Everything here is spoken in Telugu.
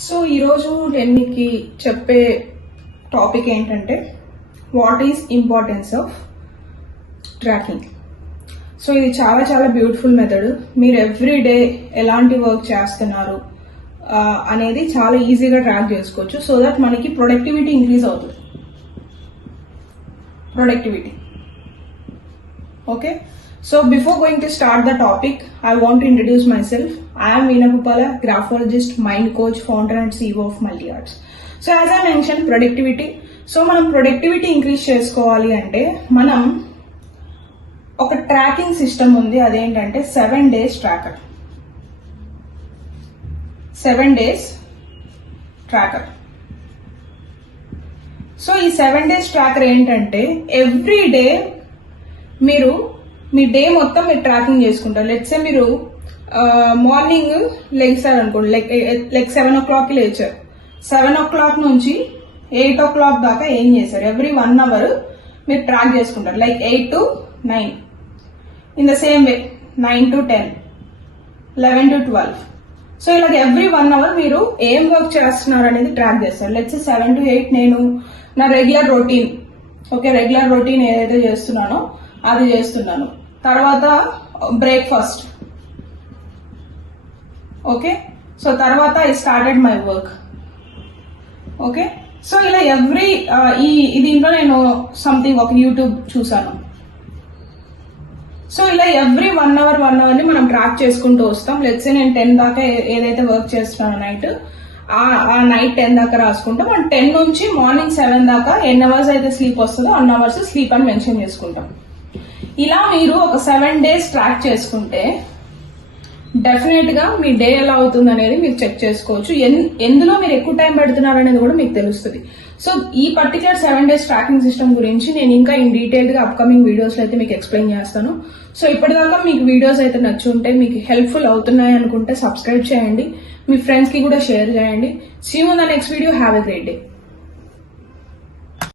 సో ఈరోజు నేను మీకు చెప్పే టాపిక్ ఏంటంటే what is importance of tracking. So ఇది చాలా చాలా బ్యూటిఫుల్ మెథడ్. మీరు ఎవ్రీ డే ఎలాంటి వర్క్ చేస్తున్నారు అనేది చాలా ఈజీగా ట్రాక్ చేసుకోవచ్చు. సో దట్ మనకి ప్రొడక్టివిటీ ఇంక్రీజ్ అవుతుంది. Productivity okay. So before going to start the topic, I want to introduce myself. I am Veena Bhupala, graphologist, mind coach, founder and CEO of MultiArts. So as I mentioned, productivity. So మనం ప్రొడక్టివిటీ ఇంక్రీజ్ చేసుకోవాలి అంటే మనం ఒక ట్రాకింగ్ సిస్టమ్ ఉంది. అదేంటంటే 7 days tracker. 7 days tracker. So ఈ 7 days ట్రాకర్ ఏంటంటే ఎవ్రీ డే మీరు మీ డే మొత్తం మీరు ట్రాకింగ్ చేసుకుంటారు. లెట్సే మీరు మార్నింగ్ లేచారు అనుకోండి, లైక్ 7 o'clock లేచారు. 7 o'clock నుంచి 8 o'clock దాకా ఏం చేశారు, ఎవ్రీ 1 hour మీరు ట్రాక్ చేసుకుంటారు. Like 8 to 9, in the same way 9 to 10, 11 to 12. So ఇలాగ ఎవ్రీ 1 hour మీరు ఏం వర్క్ చేస్తున్నారు అనేది ట్రాక్ చేస్తారు. లెట్స్ 7 to 8 నేను నా regular routine, okay, regular routine ఏదైతే చేస్తున్నానో అది చేస్తున్నాను. తర్వాత బ్రేక్ఫాస్ట్, ఓకే. సో తర్వాత I started my work, okay. So ఇలా ఎవ్రీ దీంట్లో నేను సంథింగ్ ఒక యూట్యూబ్ చూసాను. సో ఇలా ఎవ్రీ 1 hour ని మనం ట్రాక్ చేసుకుంటూ వస్తాం. లెట్స్ నేను 10 దాకా ఏదైతే వర్క్ చేస్తున్నాను నైట్, ఆ నైట్ 10 దాకా రాసుకుంటాం. మనం 10 నుంచి మార్నింగ్ 7 దాకా ఎన్ని అవర్స్ అయితే స్లీప్ వస్తుందో అన్ని అవర్స్ స్లీప్ అని మెన్షన్ చేసుకుంటాం. ఇలా మీరు ఒక 7 days ట్రాక్ చేసుకుంటే డెఫినెట్ గా మీ డే ఎలా అవుతుంది అనేది మీరు చెక్ చేసుకోవచ్చు. ఎందులో మీరు ఎక్కువ టైం పెడుతున్నారు అనేది కూడా మీకు తెలుస్తుంది. సో ఈ పర్టికులర్ 7 days ట్రాకింగ్ సిస్టమ్ గురించి నేను ఇంకా ఇన్ డీటెయిల్ గా అప్కమింగ్ వీడియోస్ లో అయితే మీకు ఎక్స్ప్లెయిన్ చేస్తాను. సో ఇప్పటిదాకా మీకు వీడియోస్ అయితే నచ్చుంటే, మీకు హెల్ప్ఫుల్ అవుతున్నాయి అనుకుంటే సబ్స్క్రైబ్ చేయండి, మీ ఫ్రెండ్స్ కి కూడా షేర్ చేయండి. See you in the next video. Have a great day.